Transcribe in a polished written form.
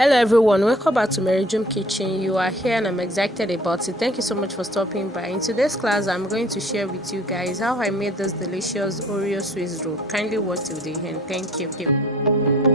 Hello everyone, welcome back to Mariejumkitchen. You are here and I'm excited about it. Thank you so much for stopping by. In today's class, I'm going to share with you guys how I made this delicious Oreo Swiss roll. Kindly watch till the end. Thank you.